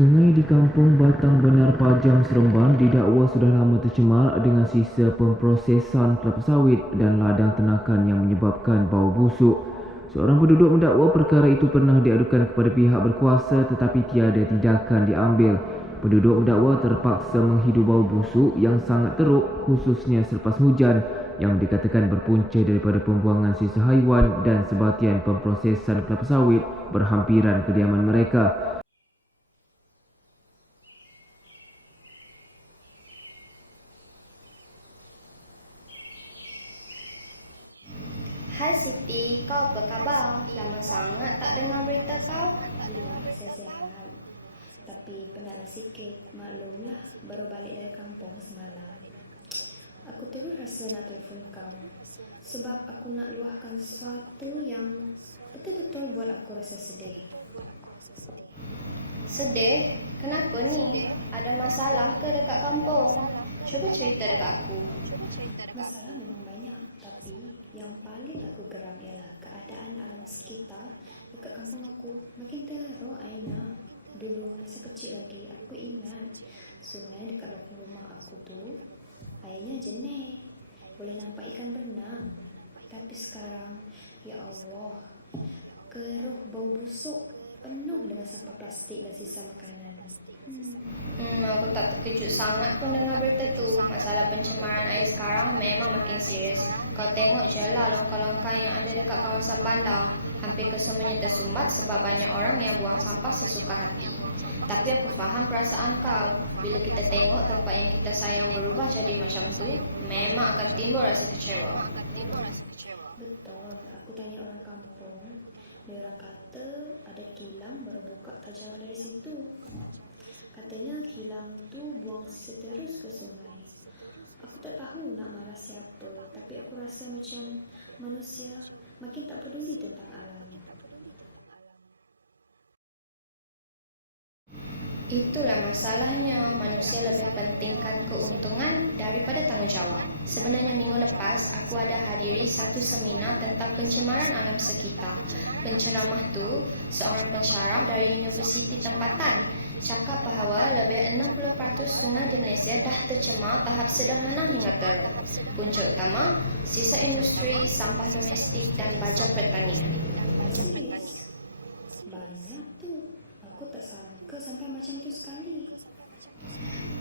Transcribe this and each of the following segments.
Sungai di kampung Batang Benar Pajang Seremban didakwa sudah lama tercemar dengan sisa pemprosesan kelapa sawit dan ladang tenakan yang menyebabkan bau busuk. Seorang penduduk mendakwa perkara itu pernah diadukan kepada pihak berkuasa tetapi tiada tindakan diambil. Penduduk mendakwa terpaksa menghidu bau busuk yang sangat teruk khususnya selepas hujan yang dikatakan berpunca daripada pembuangan sisa haiwan dan sebatian pemprosesan kelapa sawit berhampiran kediaman mereka. Hai Siti, kau apa khabar? Lama sangat tak dengar berita kau. Alhamdulillah saya sehat. Tapi penatlah sikit, maklumlah baru balik dari kampung semalam. Aku terus rasa nak telefon kau. Sebab aku nak luahkan sesuatu yang betul-betul buat aku rasa sedih. Sedih? Kenapa ni? Ada masalah ke dekat kampung? Cuba cerita dekat aku. Masalah memang banyak, tapi yang paling aku geram ialah keadaan alam sekitar dekat kampung aku makin teruk Aina. Dulu masa kecil lagi aku ingat sungai dekat belakang rumah aku tu airnya jernih. Boleh nampak ikan berenang. Tapi sekarang, ya Allah, keruh bau busuk penuh dengan sampah plastik dan sisa makanan. Hmm. Hmm, aku tak terkejut sangat pun dengar berita tu. Masalah pencemaran air sekarang memang makin serius. Kau tengok je lah longkang-longkang yang ada dekat kawasan bandar. Hampir kesemuanya tersumbat sebab banyak orang yang buang sampah sesuka hati. Tapi aku faham perasaan kau. Bila kita tengok tempat yang kita sayang berubah jadi macam tu, memang akan timbul rasa kecewa. Betul, aku tanya orang kampung. Dia orang kata ada kilang baru buka tak jauh dari situ. Katanya kilang tu buang seterus ke sungai. Aku tak tahu nak marah siapa, tapi aku rasa macam manusia makin tak peduli tentang alam. Itulah masalahnya, manusia lebih pentingkan keuntungan daripada tanggungjawab. Sebenarnya minggu lepas, aku ada hadiri satu seminar tentang pencemaran alam sekitar. Penceramah tu, seorang pensyarah dari Universiti Tempatan, cakap bahawa lebih 60% sungai di Malaysia dah tercemar tahap sederhana hingga teruk. Punca utama, sisa industri, sampah domestik dan baja pertanian. Serius? Banyak tu. Aku sangka sampai macam tu sekali.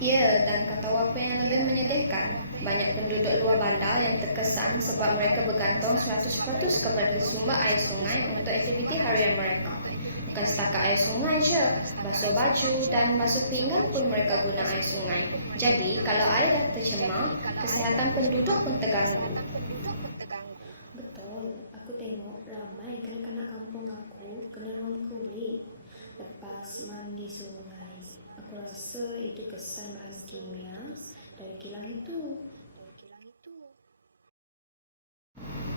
Ya, dan kata apa yang lebih menyedihkan, banyak penduduk luar bandar yang terkesan sebab mereka bergantung 100% kepada sumber air sungai untuk aktiviti harian mereka. Bukan setakat air sungai je, basuh baju dan basuh pinggan pun mereka guna air sungai. Jadi, kalau air dah tercemar, kesihatan penduduk pun terganggu. Betul, aku tengok ramai kanak-kanak kampung aku kena ruam kulit lepas mandi sungai. Aku rasa itu kesan bahan kimia dari kilang itu.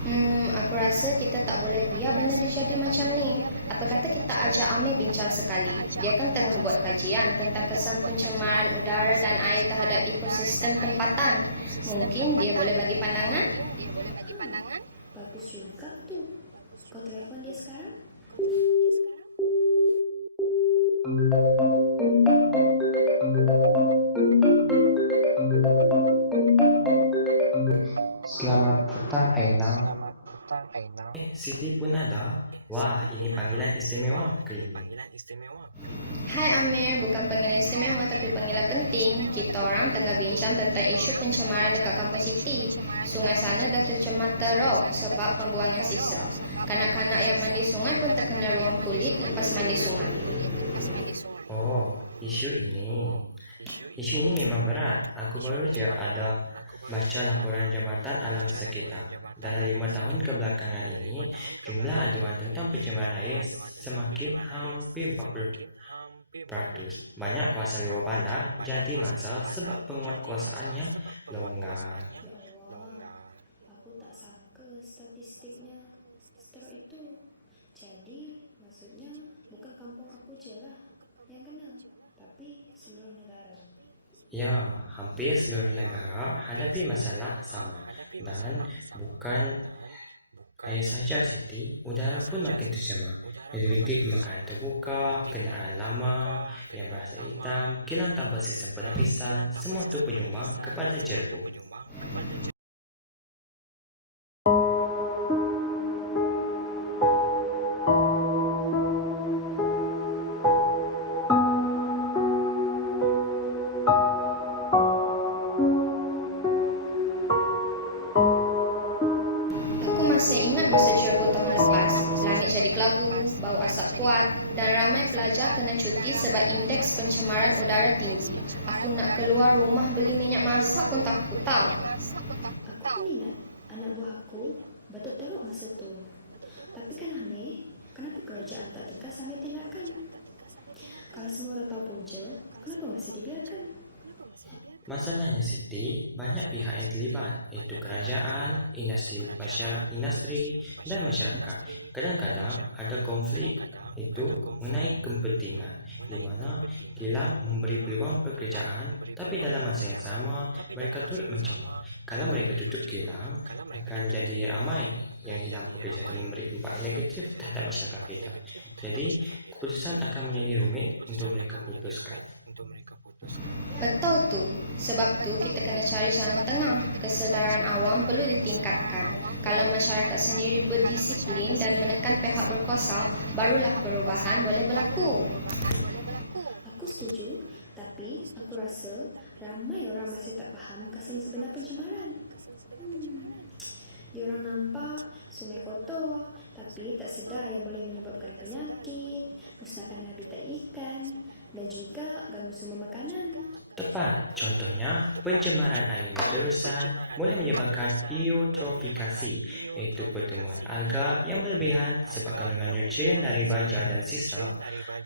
Hmm, aku rasa kita tak boleh biar benda dia jadi macam ni. Apa kata kita ajak Amir bincang sekali. Dia kan tengah buat kajian tentang kesan pencemaran udara dan air terhadap ekosistem tempatan. Mungkin dia boleh bagi pandangan? Bagus juga tu. Kau telefon dia sekarang? Siti pun ada. Wah, ini panggilan istimewa. Ke panggilan istimewa. Hai Amir, bukan panggilan istimewa tapi panggilan penting. Kita orang tengah bincang tentang isu pencemaran dekat kampung Siti. Sungai sana dah tercemar teruk sebab pembuangan sisa. Kanak-kanak yang mandi sungai pun terkena ruam kulit lepas mandi sungai. Oh, isu ini. Isu ini memang berat. Aku baru je ada baca laporan Jabatan Alam Sekitar. Dalam lima tahun kebelakangan ini, jumlah aduan tentang pencemaran air semakin hampir 40 peratus. Banyak kawasan luar bandar jadi masa sebab penguatkuasaan yang longgar. Ya Allah, aku tak sangka statistiknya seteruk itu. Jadi, maksudnya bukan kampung aku je lah yang kena, tapi seluruh negara. Ya, hampir seluruh negara hadapi masalah sama dan bukan air saja Siti, udara pun makin tercemar. Aktiviti makanan terbuka, kenderaan lama, yang berasa hitam, kilang tanpa sistem penapisan, semua itu penyumbang kepada jerbu. Kuat dan ramai pelajar kena cuti sebab indeks pencemaran udara tinggi. Aku nak keluar rumah beli minyak masak pun takut tahu. Aku pun ingat anak buah aku batuk teruk masa tu. Tapi kan aneh, kenapa kerajaan tak tegas ambil tindakan? Kalau semua orang tahu punca, kenapa masih dibiarkan? Masalahnya Siti, banyak pihak yang terlibat iaitu kerajaan, industri masyarakat, industri dan masyarakat. Kadang-kadang ada konflik itu mengenai kepentingan di mana kilang memberi peluang pekerjaan tapi dalam masa yang sama mereka turut mencemar. Kalau mereka tutup kilang akan jadi ramai yang hilang pekerjaan dan memberi impak negatif terhadap masyarakat kita. Jadi keputusan akan menjadi rumit untuk mereka putuskan. Betul tu. Sebab tu kita kena cari jalan tengah. Kesedaran awam perlu ditingkatkan. Kalau masyarakat sendiri berdisiplin dan menekan pihak berkuasa, barulah perubahan boleh berlaku. Aku setuju, tapi aku rasa ramai orang masih tak faham kesan sebenar pencemaran. Hmm. Diorang nampak sungai kotor, tapi tak sedar yang boleh menyebabkan penyakit, musnahkan habitat ikan dan juga ganggu sumber makanan. Tepat, contohnya pencemaran air terusan boleh menyebabkan eutrofikasi iaitu pertumbuhan alga yang berlebihan sebab kandungan nutrien dari baja dan sistem.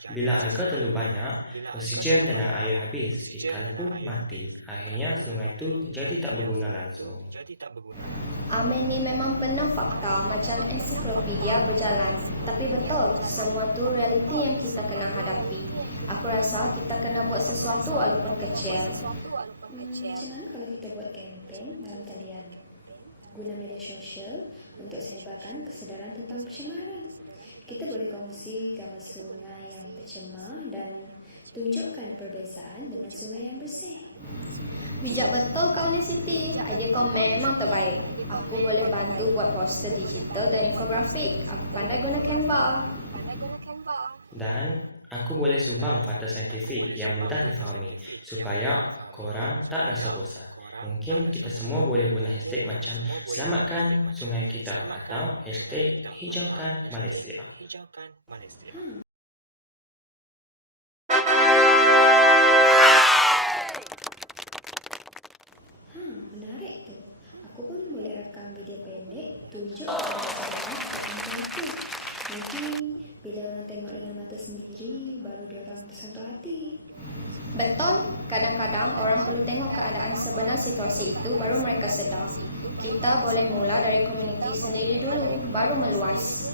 Bila alga terlalu banyak, oksigen dan air habis, ikan pun mati. Akhirnya sungai itu jadi tak berguna langsung. Amin ni memang penuh fakta macam ensiklopedia berjalan. Tapi betul, semua tu realiti yang kita kena hadapi. Aku rasa kita kena buat sesuatu walaupun kecil. Macam mana kalau kita buat kempen dalam talian? Guna media sosial untuk sebarkan kesedaran tentang pencemaran. Kita boleh kongsi gambar sungai yang tercemar dan tunjukkan perbezaan dengan sungai yang bersih. Bijak betul kau ni Siti. Idea kau memang terbaik. Aku boleh bantu buat poster digital dan infografik. Aku pandai guna Canva. Dan aku boleh sumbang fakta saintifik yang mudah difahami supaya korang tak rasa bosan. Mungkin kita semua boleh guna hashtag macam selamatkan sungai kita atau hashtag hijaukan Malaysia. Hmm. Hmm, video pendek tunjuk orang tentang itu. Mungkin bila orang tengok dengan mata sendiri, baru dia orang tersentuh hati. Betul, kadang-kadang orang perlu tengok keadaan sebenar situasi itu baru mereka sedar. Kita boleh mula dari komuniti sendiri dulu, baru meluas.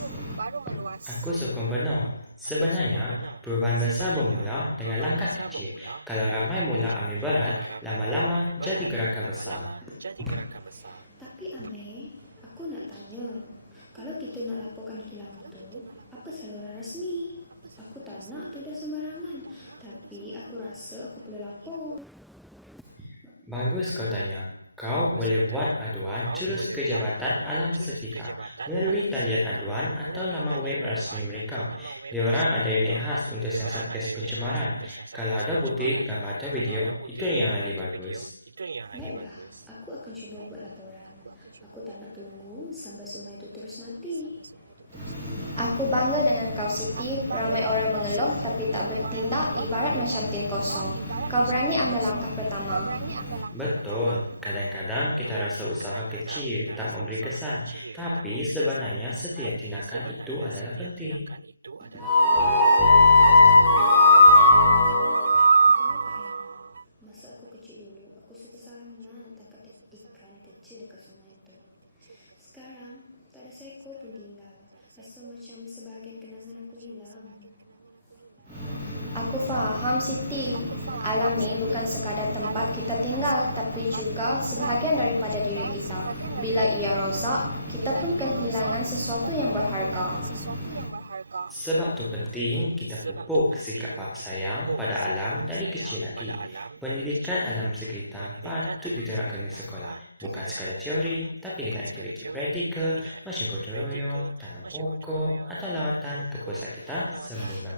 Aku sokong benar. Sebenarnya, perubahan besar bermula dengan langkah kecil. Kalau ramai mula ambil berat, lama-lama jadi gerakan besar. Tapi Amir, aku nak tanya, kalau kita nak laporkan kilang tu, apa saluran rasmi? Aku tak nak tuduh sembarangan, tapi aku rasa aku perlu lapor. Bagus kau tanya. Kau boleh buat aduan terus ke Jabatan Alam Sekitar melalui talian aduan atau laman web rasmi mereka. Diorang ada unit khas untuk siasat kes pencemaran. Kalau ada bukti, gambar atau video, itu yang lebih bagus. Baiklah, aku akan cuba buat. Aku tak nak tunggu sampai sungai itu terus mati. Aku bangga dengan kau Siti. Ramai orang mengeluh tapi tak bertindak ibarat macam tin kosong. Kau berani ambil langkah pertama. Betul, kadang-kadang kita rasa usaha kecil tetap memberi kesan. Tapi sebenarnya setiap tindakan itu adalah penting. Sekarang, tak ada seekor pun tinggal. Rasa macam sebahagian kenangan aku hilang. Aku faham Siti. Alam ni bukan sekadar tempat kita tinggal tapi juga sebahagian daripada diri kita. Bila ia rosak, kita pun kehilangan sesuatu yang berharga. Sebab tu penting kita pupuk sikap sayang pada alam dari kecil lagi. Pendidikan alam sekitar patut diterapkan di sekolah. Bukan sekadar teori, tapi dengan aktiviti praktikal macam gotong royong, tanam pokok atau lawatan ke pusat kita semula.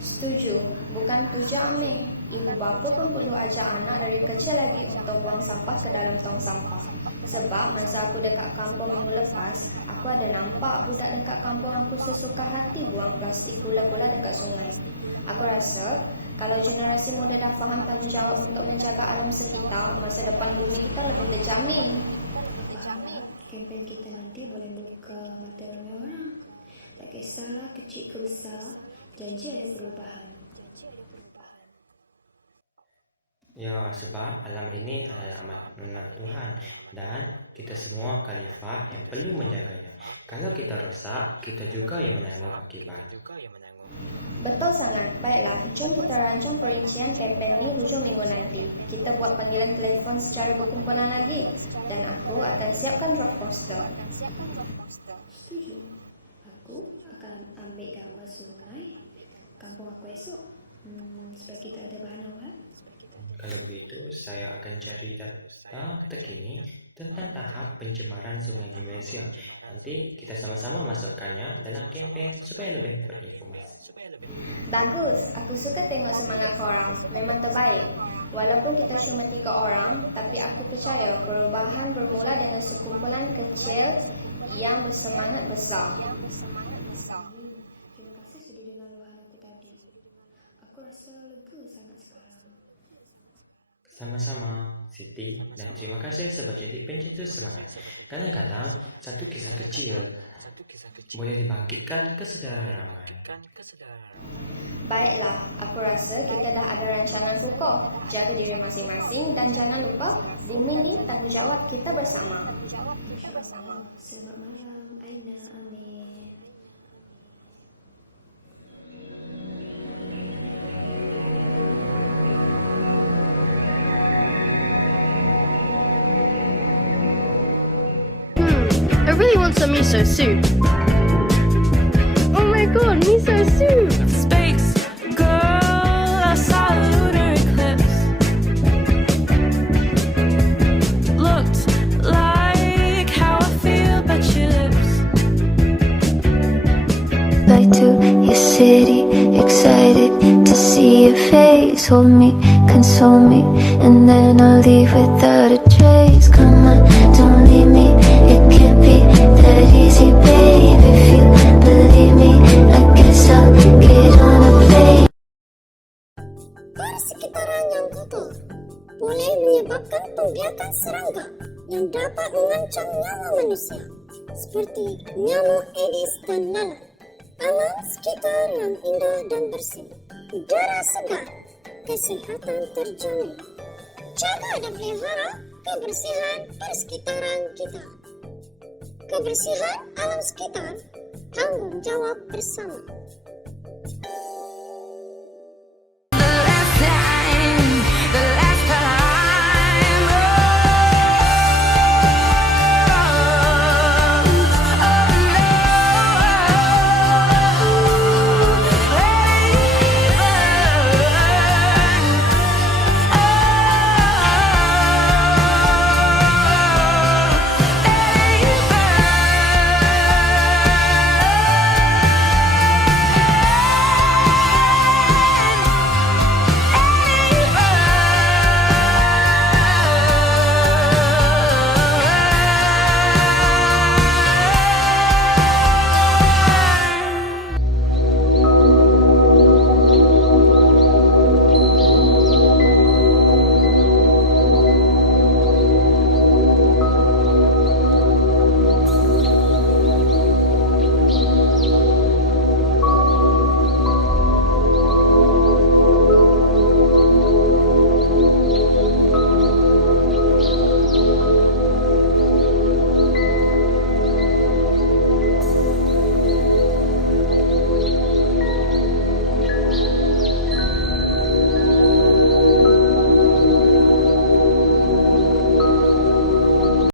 Setuju, bukan tu je Amir. Ibu bapa pun perlu ajar anak dari kecil lagi untuk buang sampah ke dalam tong sampah. Sebab masa aku dekat kampung minggu lepas, aku ada nampak budak dekat kampung aku sesuka hati buang plastik gula-gula dekat sungai. Aku rasa kalau generasi muda dah faham tanggungjawab untuk menjaga alam sekitar, masa depan bumi kita lebih terjamin. Kempen kita nanti boleh buka mata ramai orang. Tak kisahlah kecil ke besar, janji ada perubahan. Ya, sebab alam ini adalah amanah Tuhan dan kita semua khalifah yang perlu menjaganya. Kalau kita rosak, kita juga yang menanggung akibat. Betul sangat. Baiklah, jom kita rancang perincian kempen ini hujung minggu nanti. Kita buat panggilan telefon secara berkumpulan lagi. Dan aku akan siapkan draft poster. Setuju. Aku akan ambil gambar sungai kampung aku esok. Hmm, supaya kita ada bahan awal. Kalau begitu, saya akan cari data terkini tentang tahap pencemaran sungai di Malaysia. Nanti kita sama-sama masukkannya dalam kempen supaya lebih berinformasi. Bagus, aku suka tengok semangat korang. Memang terbaik. Walaupun kita cuma tiga orang, tapi aku percaya perubahan bermula dengan sekumpulan kecil yang bersemangat besar. Terima kasih sudah dengar luahan aku tadi. Aku rasa lega sangat sekarang. Sama-sama, Siti, dan terima kasih sebab jadi pencetus semangat. Kadang-kadang, satu kisah kecil boleh dibangkitkan kesedaran ramai. Baiklah, aku rasa kita dah ada rancangan pokok. Jaga diri masing-masing dan jangan lupa, bumi ni tanggungjawab kita bersama. Selamat malam, some miso soup. Oh my god, miso soup! Space girl, I saw a lunar eclipse. Looked like how I feel, but your lips. Back to your city, excited to see your face. Hold me, console me, and then I'll leave without a pembiakan serangga yang dapat mengancam nyawa manusia seperti nyamuk Aedes dan lalat. Alam sekitar yang indah dan bersih, udara segar, kesihatan terjamin. Jaga dan pelihara kebersihan persekitaran kita. Kebersihan alam sekitar tanggungjawab bersama.